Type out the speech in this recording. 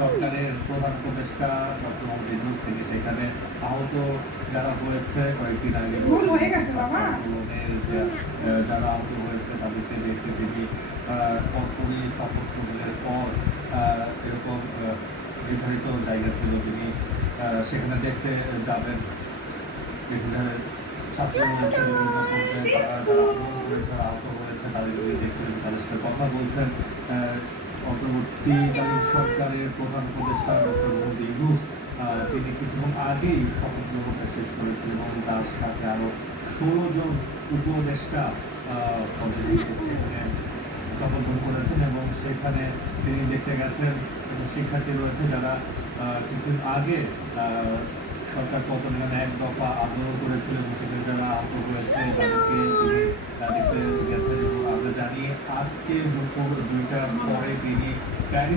সরকারের প্রধান উপদেষ্টা ডক্টর মোহাম্মদ ইউনূস তিনি সেখানে আহত যারা হয়েছে কয়েকদিন আগে যারা আহত হয়েছে তাদেরকে দেখতে তিনি কখনই শপথ গ্রহণের পর এরকম নির্ধারিত জায়গা ছিল তিনি সেখানে দেখতে যাবেন। ছাত্র রয়েছে বিভিন্ন পর্যায়ে তারা যারা আন্দোলন করেছে আহত হয়েছে তাদেরকে দেখছেন তাদের সাথে কথা বলছেন। অন্তর্বর্তীকালীন সরকারের প্রধান উপদেষ্টা ডক্টর মোহাম্মদ ইউনূস তিনি কিছুক্ষণ আগেই শপথ গ্রহণটা শেষ করেছেন এবং তার সাথে আরো 16 জন উপদেষ্টা সেখানে শপথ গ্রহণ করেছেন এবং সেখানে তিনি দেখতে গেছেন এবং শিক্ষার্থী রয়েছে যারা কিছুদিন আগে সরকার পতনের এক দফা আন্দোলন করেছিলেন এবং সেখানে যারা আহত হয়েছে তাদেরকে তিনি দেখতে গেছেন এবং আমরা জানি আজকে দুপুর 2টার পরে তিনি প্যারিস